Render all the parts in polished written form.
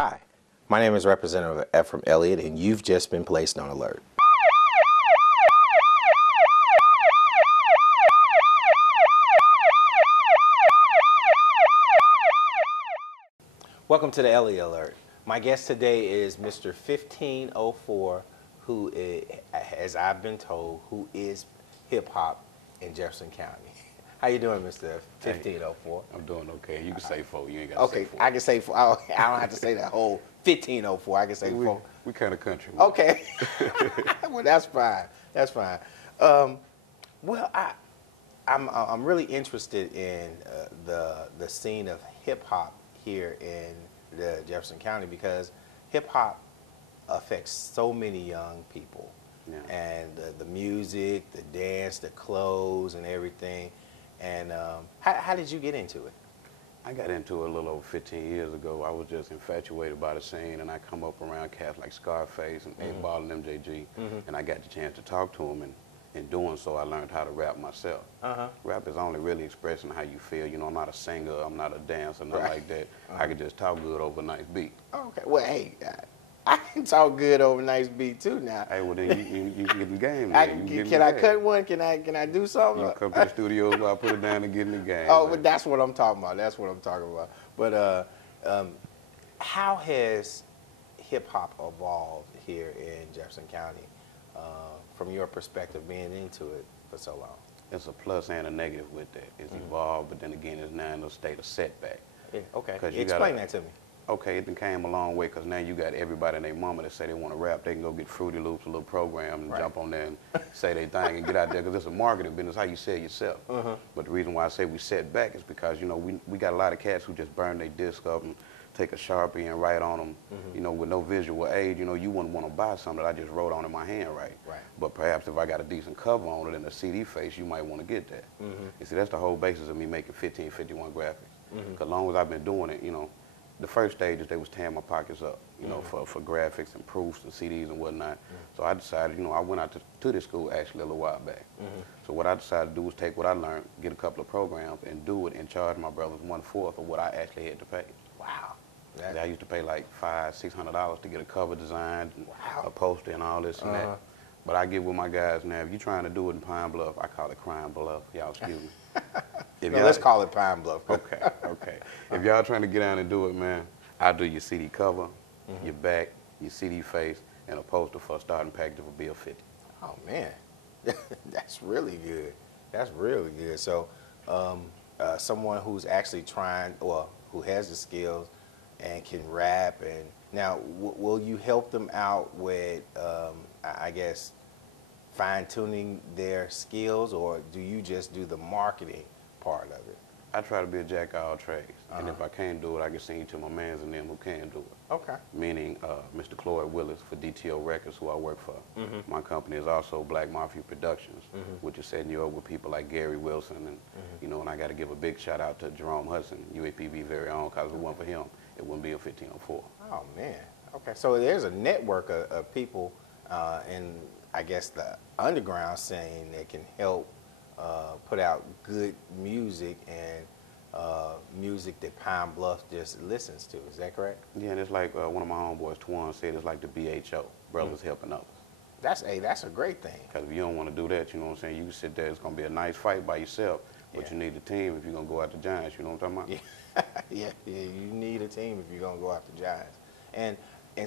Hi, my name is Representative Ephraim Elliott, and you've just been placed on alert. Welcome to the Elliott Alert. My guest today is Mr. 1504, who is, as I've been told, who is hip-hop in Jefferson County. How you doing, Mr. 1504? I'm doing okay. You can say 4. You ain't got to say 4. I can say 4. I don't have to say that whole 1504. I can say 4. We kind of country. Okay. Well, that's fine. That's fine. Well, I'm really interested in the scene of hip hop here in the Jefferson County because hip hop affects so many young people, and the music, the dance, the clothes, and everything. And how did you get into it? I got into it a little over 15 years ago. I was just infatuated by the scene, and I come up around cats like Scarface and 8Ball and MJG, and I got the chance to talk to them, and in doing so, I learned how to rap myself. Rap is only really expressing how you feel. You know, I'm not a singer, I'm not a dancer, nothing like that. I can just talk good over a nice beat. Okay, well, hey, I can talk good over a nice beat too now. Hey, well then you get in the game. Can I cut one? Can I do something? You come to the studios while I put it down and get in the game. Oh, but that's what I'm talking about. That's what I'm talking about. But how has hip hop evolved here in Jefferson County from your perspective, being into it for so long? It's a plus and a negative with that. It's evolved, but then again, it's now in a state of setback. Yeah, okay. Explain that to me. Okay, it came a long way because now you got everybody and their mama that say they want to rap. They can go get Fruity Loops, a little program, and jump on there and say their thing and get out there because it's a marketing business, how you sell yourself. But the reason why I say we set back is because, you know, we got a lot of cats who just burn their disc up and take a Sharpie and write on them, you know, with no visual aid. You know, you wouldn't want to buy something that I just wrote on in my hand, right? But perhaps if I got a decent cover on it and a CD face, you might want to get that. You see, that's the whole basis of me making 1551 graphics. Because as long as I've been doing it, you know, the first stage is they was tearing my pockets up, you know, for graphics and proofs and CDs and whatnot. So I decided, you know, I went out to this school actually a little while back. So what I decided to do was take what I learned, get a couple of programs, and do it and charge my brothers 1/4 of what I actually had to pay. Wow. I used to pay like $500–600 to get a cover designed, and a poster and all this and that. But I get with my guys now, if you're trying to do it in Pine Bluff, I call it Crime Bluff. Y'all excuse me. Let's call it Pine Bluff. Okay. If y'all trying to get down and do it, man, I'll do your CD cover, your back, your CD face, and a poster for a starting package of a bill 50. Oh, man. That's really good. That's really good. So someone who's actually trying, or who has the skills and can rap, and now will you help them out with, I guess, fine-tuning their skills, or do you just do the marketing part of it? I try to be a jack of all trades, and if I can't do it, I can send you to my mans and them who can do it. Okay. Meaning Mr. Cloyd Willis for DTO Records, who I work for. My company is also Black Mafia Productions, which is setting you up with people like Gary Wilson, and you know, and I got to give a big shout out to Jerome Hudson, UAPB very own, because if it wasn't for him, it wouldn't be a 1504. Oh, man. Okay, so there's a network of people in, I guess, the underground scene that can help put out good music and music that Pine Bluff just listens to. Is that correct? Yeah, and it's like one of my homeboys, Twan, said it's like the BHO, Brothers Helping Others. That's a great thing. Because if you don't want to do that, you know what I'm saying, you can sit there, it's going to be a nice fight by yourself, but you need a team if you're going to go out the Giants, you know what I'm talking about? Yeah, you need a team if you're going to go after Giants. And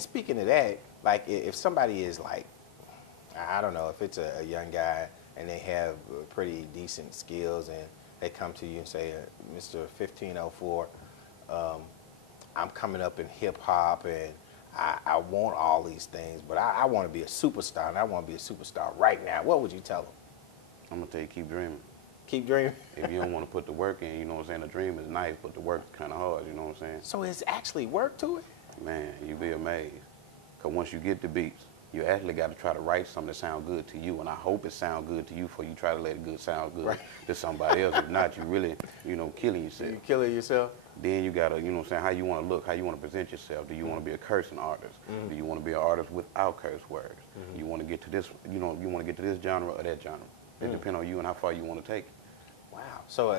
speaking of that, like if somebody is like, I don't know, if it's a young guy and they have pretty decent skills and they come to you and say, Mr. 1504, I'm coming up in hip hop and I want all these things, but I want to be a superstar, and I want to be a superstar right now. What would you tell them? I'm going to tell you, keep dreaming. Keep dreaming? If you don't want to put the work in, you know what I'm saying, the dream is nice, but the work is kind of hard, you know what I'm saying? So it's actually work to it? Man, you'll be amazed. Because once you get the beats, you actually got to try to write something that sounds good to you, and I hope it sounds good to you before you try to let it sound good to somebody else. If not, you really, you know, killing yourself. You killing yourself? Then you got to, you know what I'm saying, how you want to look, how you want to present yourself. Do you want to be a cursing artist? Do you want to be an artist without curse words? You want to get to this, you know, you want to get to this genre or that genre. It depends on you and how far you want to take it. Wow. So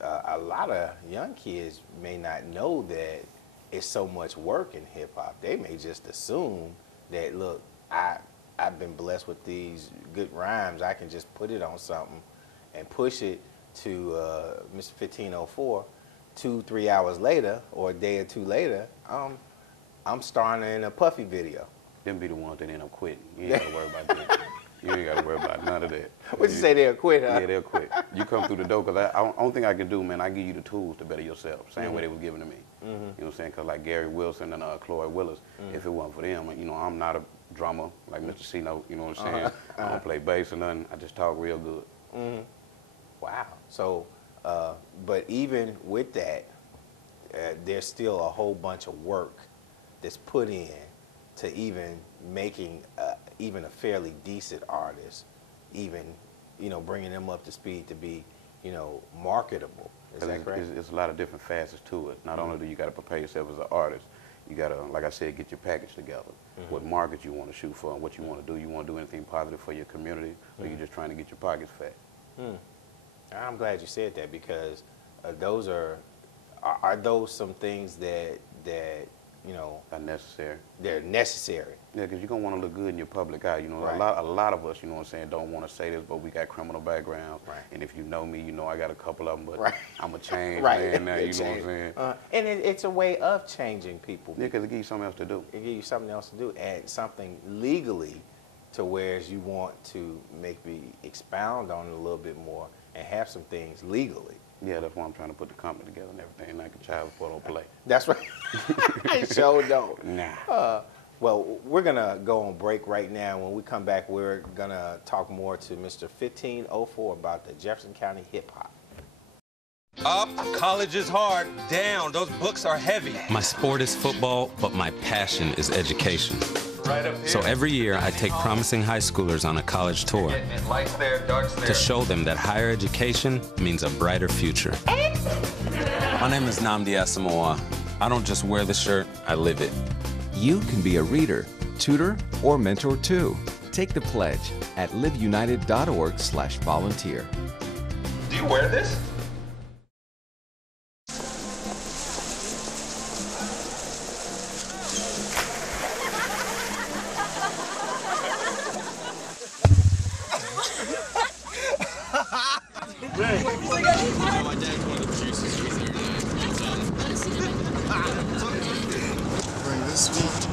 a lot of young kids may not know that it's so much work in hip hop. They may just assume that, look, I've been blessed with these good rhymes. I can just put it on something and push it to Mr. 1504. 2-3 hours later, or a day or two later, I'm starring in a Puffy video. Them be the ones that end up quitting. You ain't got to worry about that. You ain't got to worry about none of that. What you say, they'll quit, huh? Yeah, they'll quit. You come through the door, because I only thing I can do, man, I give you the tools to better yourself. Same way they was giving to me. You know what I'm saying? Because like Gary Wilson and Cloyd Willis, if it wasn't for them, you know, I'm not a drummer like Mr. C-Note, you know what I'm saying? I don't play bass or nothing. I just talk real good. Wow. So, but even with that, there's still a whole bunch of work that's put in to even making even a fairly decent artist, even, you know, bringing them up to speed to be, you know, marketable. Is that correct? It's a lot of different facets to it. Not only do you got to prepare yourself as an artist, you got to, like I said, get your package together. What market you want to shoot for and what you want to do. You want to do anything positive for your community, or you're just trying to get your pockets fat? I'm glad you said that, because those are those some things that you know Are necessary. they're necessary. Yeah, because you're going to want to look good in your public eye. You know, Right. a lot of us, you know what I'm saying, don't want to say this, but we got criminal backgrounds. Right. And if you know me, you know I got a couple of them, but Right. I'm a changed Right. man now, you know what I'm saying? And it's a way of changing people. Yeah, because it gives you something else to do. It gives you something else to do, and something legally to whereas you want to maybe expound on it a little bit more and have some things legally. Yeah, that's why I'm trying to put the company together and everything. Like a child before don't play. That's right. I sure don't. Nah. Well, we're going to go on break right now. When we come back, we're going to talk more to Mr. 1504 about the Jefferson County hip hop. Up, college is hard. Down, those books are heavy. My sport is football, but my passion is education. Right up here. So every year I take promising high schoolers on a college tour Lights there, darks there. to show them that higher education means a brighter future. My name is Nnamdi Asamoah. I don't just wear the shirt, I live it. You can be a reader, tutor, or mentor too. Take the pledge at liveunited.org/volunteer. Do you wear this? Bring this sweet.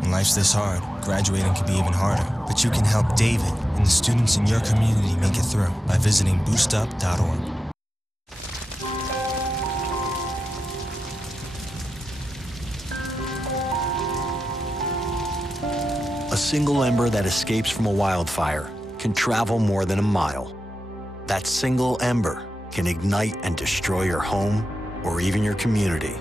When life's this hard, graduating can be even harder. But you can help David and the students in your community make it through by visiting boostup.org. A single ember that escapes from a wildfire can travel more than a mile. That single ember can ignite and destroy your home or even your community.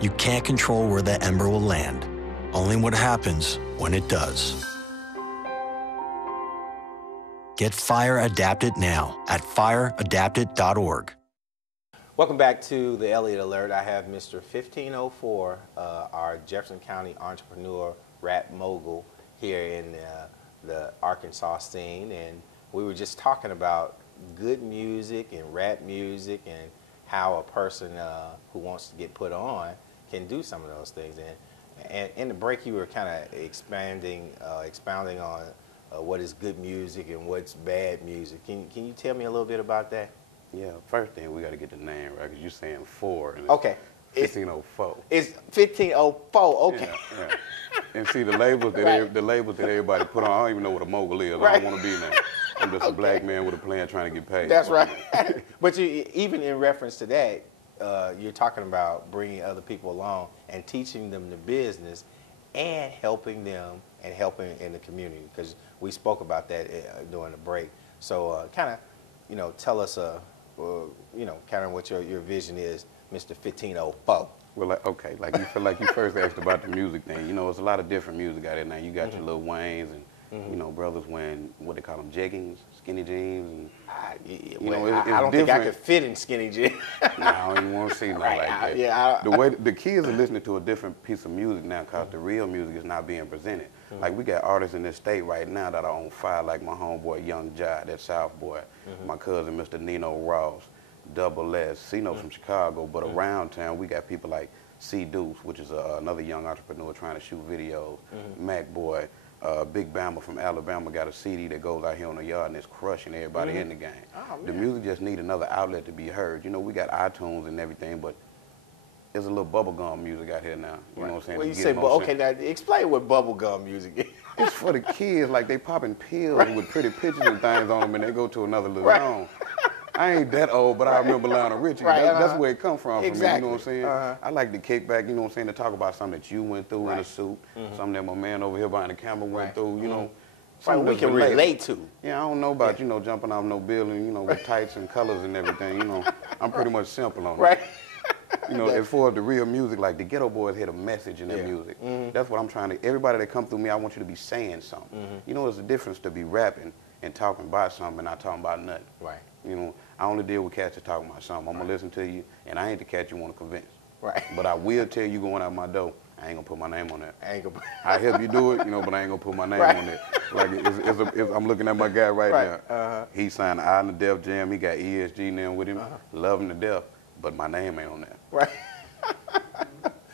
You can't control where that ember will land, only what happens when it does. Get fire adapted now at fireadapted.org. Welcome back to the Elliott Alert. I have Mr. 1504, our Jefferson County entrepreneur, rap mogul, here in the Arkansas scene. And we were just talking about good music and rap music and how a person who wants to get put on can do some of those things. And in the break, you were kind of expounding on what is good music and what's bad music. Can you tell me a little bit about that? Yeah, first thing, we got to get the name right, because you're saying 4. And Okay. It's 1504. It's 1504, okay. Yeah. And see, the labels that the labels that everybody put on, I don't even know what a mogul is. I Right. don't want to be that. I'm just a black man with a plan trying to get paid. That's right. But even in reference to that, you're talking about bringing other people along and teaching them the business and helping them and helping in the community, because we spoke about that during the break. So kind of, tell us, kind of what your vision is Mr. 1504. Well, okay, like you feel like you first asked about the music thing. You know, there's a lot of different music out there now. You got your Lil Waynes and, you know, brothers wearing, what they call them, jeggings, skinny jeans. And, you know, it's I don't think I different. could fit in skinny jeans. Nah, I don't even want to see nothing like that. Yeah, the way the kids are listening to a different piece of music now because the real music is not being presented. Like, we got artists in this state right now that are on fire, like my homeboy Young Jai, that South boy, my cousin Mr. Nino Ross, Double S, Cino from Chicago, but around town we got people like C Deuce, which is another young entrepreneur trying to shoot videos, Mac Boy, Big Bama from Alabama got a CD that goes out here on the yard and it's crushing everybody in the game. Oh, the music just need another outlet to be heard. You know, we got iTunes and everything, but there's a little bubblegum music out here now. You know what I'm saying? Well, you say, but okay, now explain what bubblegum music is. It's for the kids, like they popping pills with pretty pictures and things on them and they go to another little zone. I ain't that old, but I remember Lionel Richie. That's where it come from for me, you know what I'm saying? I like to kick back, you know what I'm saying, to talk about something that you went through in a suit, something that my man over here behind the camera went through, you know. Something we can relate to. Yeah, I don't know about, you know, jumping off no building, you know, with tights and colors and everything, you know. I'm pretty much simple on it. You know, as far as the real music, like the Ghetto Boys had a message in their music. That's what I'm trying to, everybody that come through me, I want you to be saying something. You know, there's a difference to be rapping and talking about something and not talking about nothing. You know, I only deal with cats that talking about something. I'm going to listen to you, and I ain't the cat you want to convince. But I will tell you going out my door, I ain't going to put my name on that. I help you do it, you know, but I ain't going to put my name on it. Like, I'm looking at my guy right now. He signed the Eye in the Def Jam. He got ESG now with him. Love him to death, but my name ain't on that.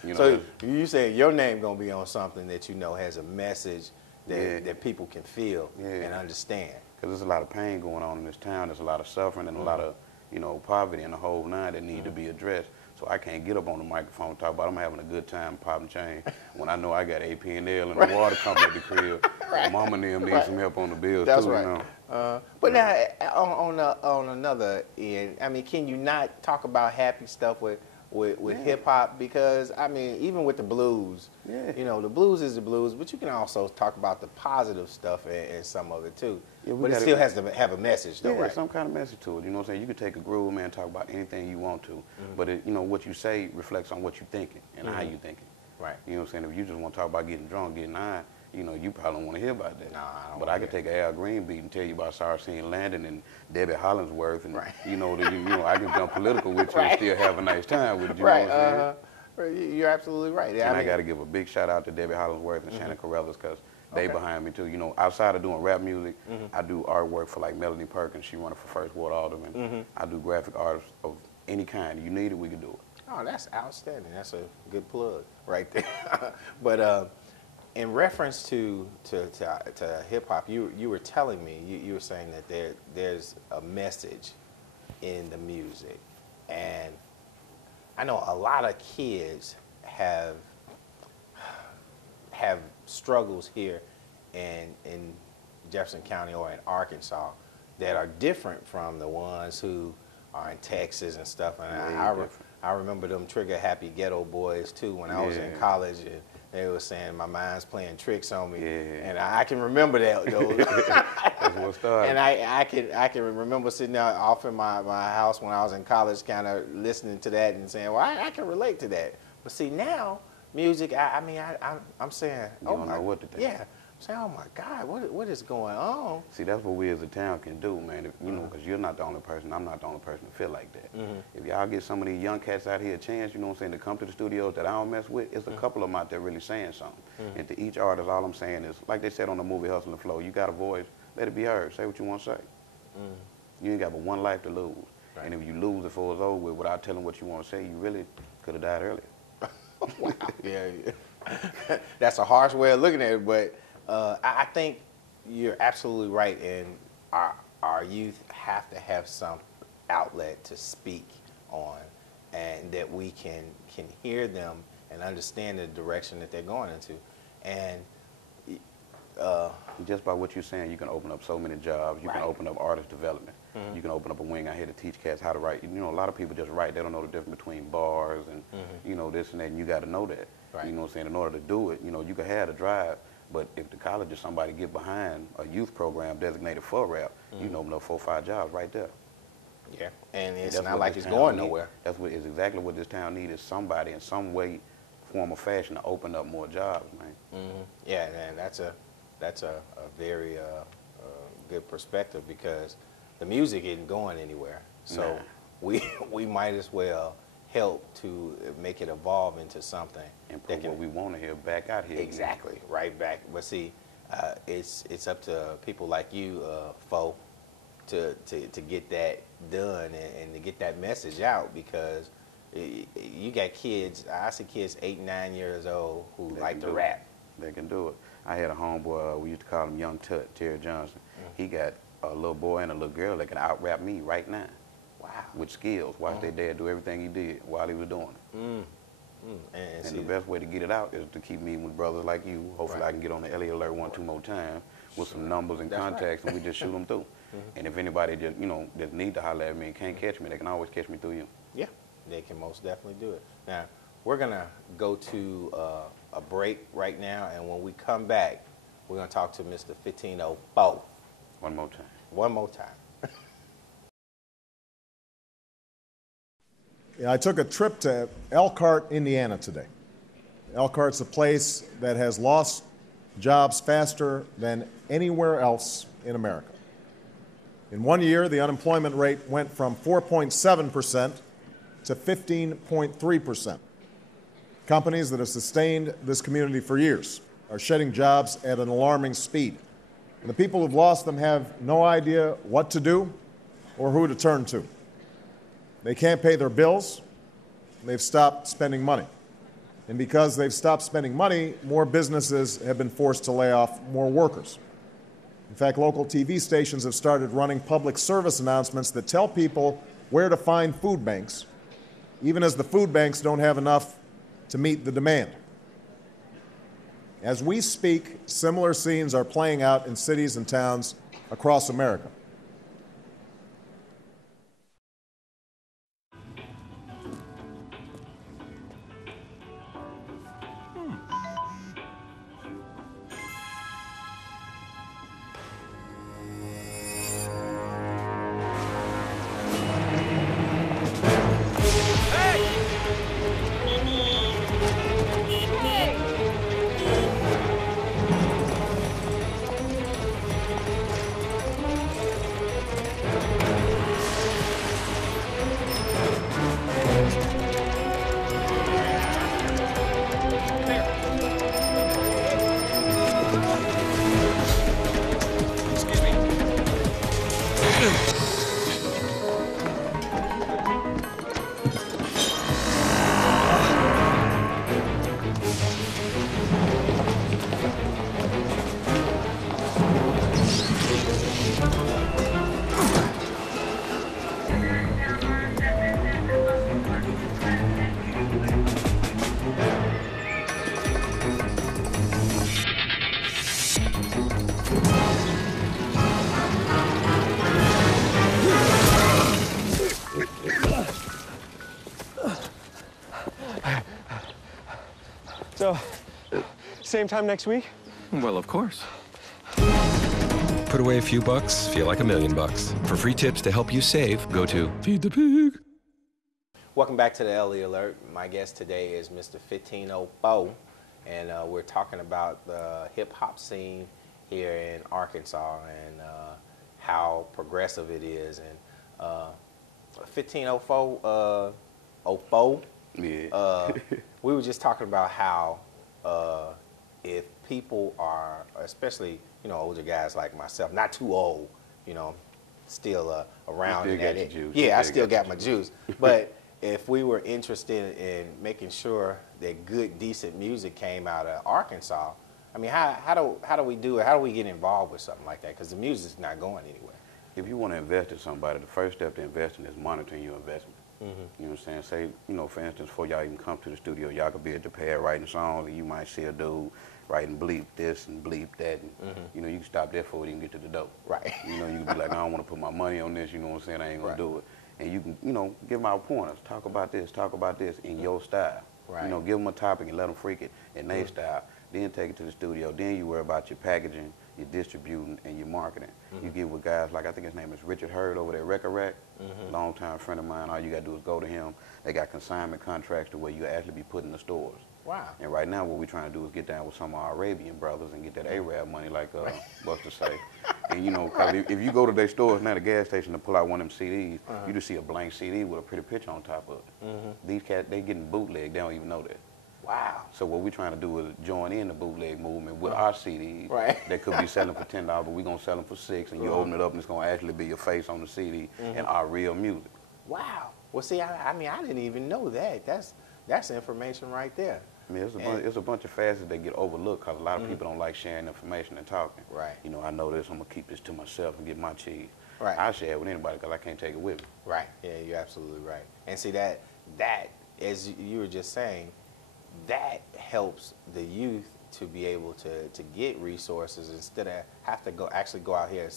You know, so you saying your name going to be on something that you know has a message that people can feel and understand. Because there's a lot of pain going on in this town. There's a lot of suffering and a lot of, you know, poverty and the whole nine that need to be addressed. So I can't get up on the microphone and talk about I'm having a good time popping chain when I know I got AP&L and the water company at the crib. My mama and them need some help on the bills too. You know? But now, on another end, I mean, can you not talk about happy stuff with hip hop? Because I mean, even with the blues, you know, the blues is the blues, but you can also talk about the positive stuff and some of it too. But it still has to have a message, though, right? Some kind of message to it. You know what I'm saying? You can take a groove, man, talk about anything you want to, but it, you know, what you say reflects on what you're thinking and how you thinking. You know what I'm saying? If you just want to talk about getting drunk, getting high, you know, you probably don't want to hear about that. But I could take an Al Green beat and tell you about Sarah Sean Landon and Debbie Hollingsworth, and you know, I can jump political with you and still have a nice time with you. You know what I'm saying? You're absolutely right. And I got to give a big shout out to Debbie Hollingsworth and Shannon Carruthers because they behind me too. You know, outside of doing rap music, I do artwork for like Melanie Perkins. She running for First Ward Alderman. I do graphic arts of any kind. You need it, we can do it. Oh, that's outstanding. That's a good plug right there. But in reference to hip hop, you were telling me, you were saying that there's a message in the music, and I know a lot of kids have struggles here in Jefferson County or in Arkansas that are different from the ones who are in Texas and stuff. And I remember them trigger happy ghetto boys too when I was in college, and they were saying my mind's playing tricks on me, and I can remember that though. That's what started. And I can remember sitting out off in my house when I was in college, kind of listening to that and saying, well, I can relate to that. But see now, music, I'm saying, you don't know what to think. Yeah. I'm saying, oh my God, what is going on? See, that's what we as a town can do, man. If, you know, because you're not the only person, I'm not the only person to feel like that. If y'all get some of these young cats out here a chance, you know what I'm saying, to come to the studios that I don't mess with, it's a couple of them out there really saying something. And to each artist, all I'm saying is, like they said on the movie Hustle and Flow, you got a voice, let it be heard. Say what you want to say. You ain't got but one life to lose. And if you lose before it's over with without telling what you want to say, you really could have died earlier. Wow. Yeah. That's a harsh way of looking at it, but I think you're absolutely right, and our youth have to have some outlet to speak on, and that we can hear them and understand the direction that they're going into. And just by what you're saying, you can open up so many jobs. You can open up artist development. You can open up a wing out here to teach cats how to write. You know, a lot of people just write. They don't know the difference between bars and, you know, this and that, and you got to know that. You know what I'm saying? In order to do it, you know, you can have the drive, but if the college or somebody get behind a youth program designated for rap, you can open up 4 or 5 jobs right there. Yeah, and it's that's not what like this it's town going need. nowhere. That's what is exactly what this town needs, is somebody in some way, form, or fashion to open up more jobs, man. Yeah, and that's a very good perspective, because the music isn't going anywhere. So we might as well help to make it evolve into something And put what we want to hear back out here. exactly right back. But see, it's up to people like you, Fo, to get that done and to get that message out, because you got kids. I see kids 8, 9 years old who like to rap. They can do it. I had a homeboy, we used to call him Young Tut, Terry Johnson. He got a little boy and a little girl that can out-rap me right now. Wow. With skills. Watch their dad do everything he did while he was doing it. And the best way to get it out is to keep meeting with brothers like you. Hopefully I can get on the Elliott Alert 1, 2 more times with some numbers and contacts, and we just shoot them through. And if anybody just, that need to holler at me and can't catch me, they can always catch me through you. Yeah, they can most definitely do it. Now, we're going to go to a break right now, and when we come back, we're going to talk to Mr. 1504. One more time. One more time. Yeah, I took a trip to Elkhart, Indiana today. Elkhart's a place that has lost jobs faster than anywhere else in America. In 1 year, the unemployment rate went from 4.7% to 15.3%. Companies that have sustained this community for years are shedding jobs at an alarming speed. And the people who've lost them have no idea what to do or who to turn to. They can't pay their bills, and they've stopped spending money. And because they've stopped spending money, more businesses have been forced to lay off more workers. In fact, local TV stations have started running public service announcements that tell people where to find food banks, even as the food banks don't have enough to meet the demand. As we speak, similar scenes are playing out in cities and towns across America. So, same time next week? Well, of course. Put away a few bucks, feel like $1 million. For free tips to help you save, go to Feed the Pig. Welcome back to the Elliott Alert. My guest today is Mr. 1504, and we're talking about the hip-hop scene here in Arkansas and how progressive it is. And 1504, 04, we were just talking about how if people are, especially, older guys like myself, not too old, still around in that age. Yeah, I still got my juice. But if we were interested in making sure that good, decent music came out of Arkansas, I mean, how do we do it? How do we get involved with something like that? Because the music's not going anywhere. If you want to invest in somebody, the first step to investing is monitoring your investment. You know what I'm saying? Say, for instance, before y'all even come to the studio, y'all could be at Japan writing songs, and you might see a dude writing bleep this and bleep that, and you can stop there before we even get to the dope. Right. You can be like, I don't want to put my money on this, you know what I'm saying? I ain't gonna do it. And you can, give them our pointers. Talk about this in your style. Right. Give them a topic and let them freak it in their style. Then take it to the studio. Then you worry about your packaging, your distributing, and your marketing. You get with guys like, I think his name is Richard Hurd over there at Record Rack, longtime friend of mine. All you got to do is go to him. They got consignment contracts to where you actually be put in the stores. Wow. And right now what we're trying to do is get down with some of our Arabian brothers and get that Arab money, like Buster say. And you know, cause if you go to their stores now, the gas station, to pull out one of them CDs, you just see a blank CD with a pretty picture on top of it. These cats, they getting bootleg, they don't even know that. Wow. So what we're trying to do is join in the bootleg movement with our CDs. Right. They could be selling for $10, but we're going to sell them for $6, and you open it up and it's going to actually be your face on the CD and our real music. Wow. Well, see, I mean, I didn't even know that. That's information right there. I mean, it's a bunch of facets that get overlooked because a lot of people don't like sharing information and talking. Right. You know, I know this, I'm going to keep this to myself and get my cheese. Right. I share it with anybody because I can't take it with me. Right. Yeah, you're absolutely right. And see, that as you were just saying, that helps the youth to be able to get resources instead of have to go out here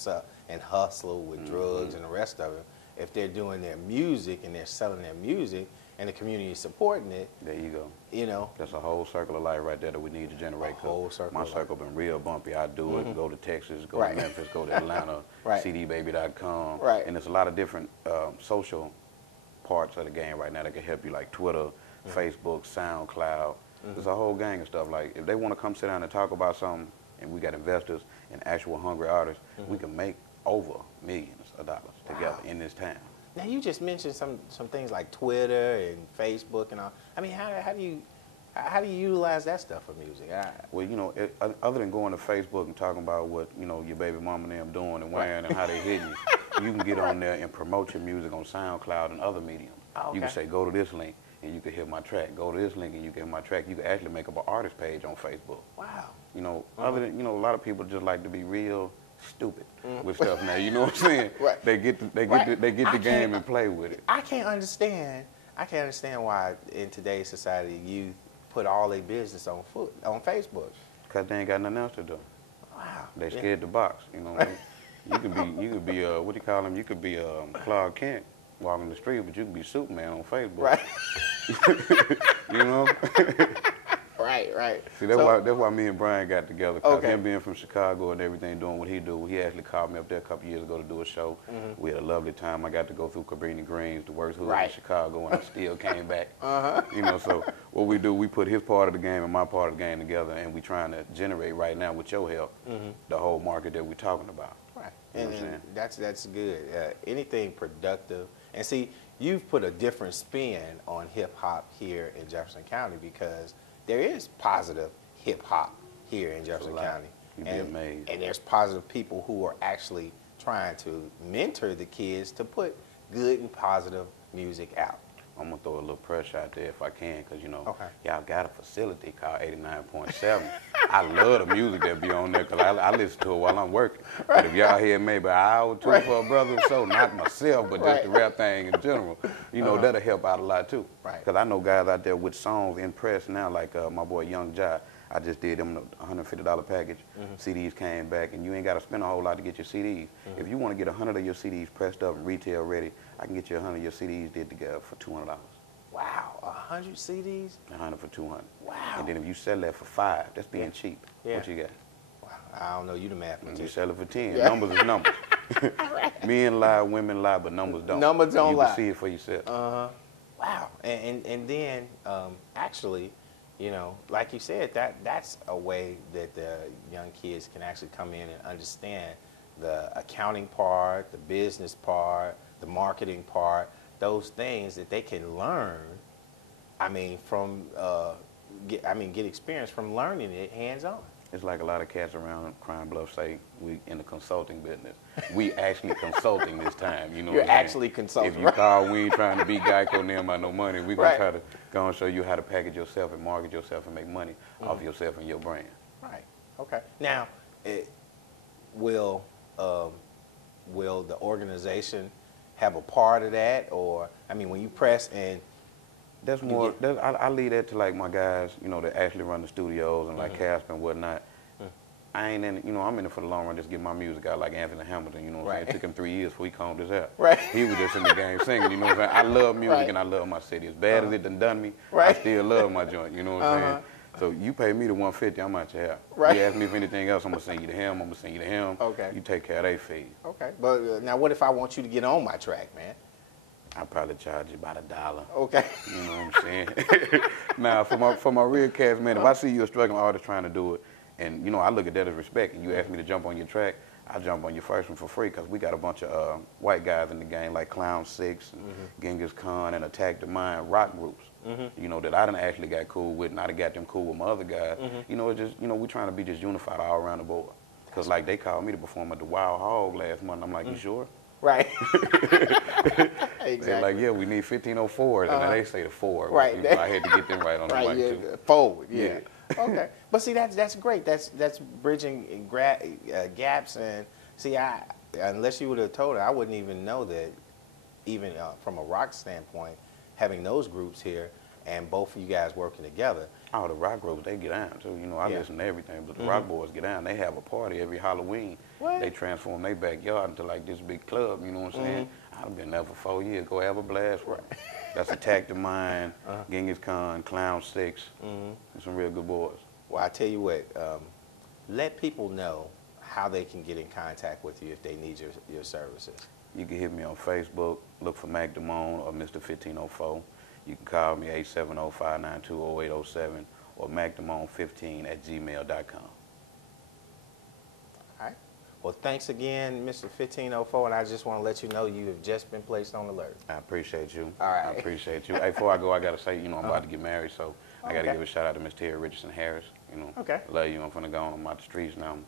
and hustle with drugs and the rest of it. If they're doing their music and they're selling their music and the community is supporting it, there you go. You know, that's a whole circle of life right there that we need to generate. A whole circle. My circle been real bumpy. I do it. Go to Texas, go to Memphis, go to Atlanta, cdbaby.com. Right. And there's a lot of different social parts of the game right now that can help you, like Twitter, Facebook, SoundCloud. There's a whole gang of stuff. Like, if they want to come sit down and talk about something, and we got investors and actual hungry artists, we can make over millions of dollars together in this town. Now, you just mentioned some things like Twitter and Facebook and all. I mean, how do you utilize that stuff for music? Well, you know, other than going to Facebook and talking about what, you know, your baby mama and them doing and wearing and how they hitting you, you can get on there and promote your music on SoundCloud and other mediums. Oh, okay. You can say, go to this link and you can hear my track. Go to this link and you can hear my track. You can actually make up an artist page on Facebook. Wow. You know, other than, you know, a lot of people just like to be real stupid with stuff now. You know what I'm saying? Right. They get the game and play with it. I can't understand why in today's society youth put all their business on Facebook. Because they ain't got nothing else to do. Wow. They scared to box. You know, you could be what do you call them? You could be Clark Kent walking the street, but you could be Superman on Facebook. Right. You know. Right. See, that's why me and Brian got together. Cause him being from Chicago and everything, doing what he do, he actually called me up there a couple years ago to do a show. We had a lovely time. I got to go through Cabrini Greens, the worst hood in Chicago, and I still came back. You know, so what we do, we put his part of the game and my part of the game together, and we trying to generate right now, with your help, the whole market that we're talking about. Right. You know And that's good. Anything productive. And see, you've put a different spin on hip hop here in Jefferson County because there is positive hip hop here in Jefferson County. You'd be amazed. And there's positive people who are actually trying to mentor the kids to put good and positive music out. I'm going to throw a little pressure out there if I can, because, you know, y'all got a facility called 89.7. I love the music that be on there because I listen to it while I'm working. But if y'all hear maybe an hour or two for a brother or so, not myself, but just the rap thing in general, you know, that'll help out a lot too. Because I know guys out there with songs in press now, like my boy Young Jai. I just did them a $150 package. CDs came back, and you ain't got to spend a whole lot to get your CDs. If you want to get 100 of your CDs pressed up and retail ready, I can get you 100 of your CDs did together for $200. Wow, 100 CDs? 100 for 200. Wow. And then if you sell that for 5, that's being cheap. Yeah. What you got? Wow, I don't know, you the mathematician. You sell it for 10. Numbers is numbers. Men lie, women lie, but numbers don't. Numbers don't lie. You can see it for yourself. Wow, and then actually, you know, like you said, that's a way that the young kids can actually come in and understand the accounting part, the business part, the marketing part, those things that they can learn. I mean, from get experience from learning it hands-on. It's like a lot of cats around Crime Bluff say we in the consulting business. We actually consulting this time, you know. You're actually consulting. If you call, we ain't trying to be Geico and them about no money. We're going to try to go and show you how to package yourself and market yourself and make money off yourself and your brand. Right. Okay. Now, will the organization have a part of that, or I mean, when you press and that's more. I leave that to like my guys, you know, that actually run the studios and like Casper and whatnot. I ain't in, you know, I'm in it for the long run, just get my music out like Anthony Hamilton, you know what I'm saying? It took him 3 years before he combed his hair. He was just in the game singing, you know what I'm saying? I love music and I love my city. As bad as it done me, I still love my joint, you know what I'm saying? So you pay me the 150, I'm out your hair. Right. You ask me for anything else, I'm gonna send you to him. I'm gonna send you to him. Okay. You take care of their fees. Okay. But now, what if I want you to get on my track, man? I'll probably charge you about $1. Okay. You know what I'm saying? Now, for my real cats, man, if I see you a struggling artist trying to do it, and you know, I look at that as respect, and you ask me to jump on your track, I jump on your first one for free because we got a bunch of white guys in the game like Clown 6, and Genghis Khan, and Attack the Mind rock groups. You know, that I done actually got cool with, and I done got them cool with my other guys. You know, it's just, you know, we trying to be just unified all around the board. Because like they called me to perform at the Wild Hog last month. I'm like, you sure? Right. Exactly. They're like, yeah, we need 1504s, and then they say the 4. Right. You know, I had to get them right on the mic too. Forward, yeah. Okay. But see, that's great. That's bridging gaps. And see, unless you would have told her, I wouldn't even know that. Even from a rock standpoint, having those groups here and both of you guys working together. Oh, the rock groups, they get down too. You know, I listen to everything, but the rock boys get down. They have a party every Halloween. What? They transform their backyard into like this big club. You know what I'm saying? I've been there for 4 years. Go have a blast with 'em. That's Attack the Mind, Genghis Khan, Clown 6, and some real good boys. Well, I tell you what, let people know how they can get in contact with you if they need your services. You can hit me on Facebook, look for Mac Damone or Mr. 1504. You can call me 870-592-0807 or macdamone15@gmail.com. All right. Well, thanks again, Mr. 1504, and I just want to let you know you have just been placed on alert. I appreciate you. All right. I appreciate you. Hey, before I go, I got to say, you know, I'm about to get married, so I got to give a shout out to Miss Terry Richardson Harris. You know, love you. I'm finna go on. I'm out the streets now. I'm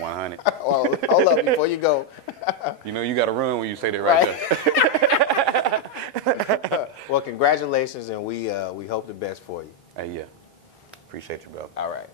100. Well, hold up before you go. You know, you got to run when you say that right there. Well, congratulations, and we hope the best for you. Hey, yeah. Appreciate you, brother. All right.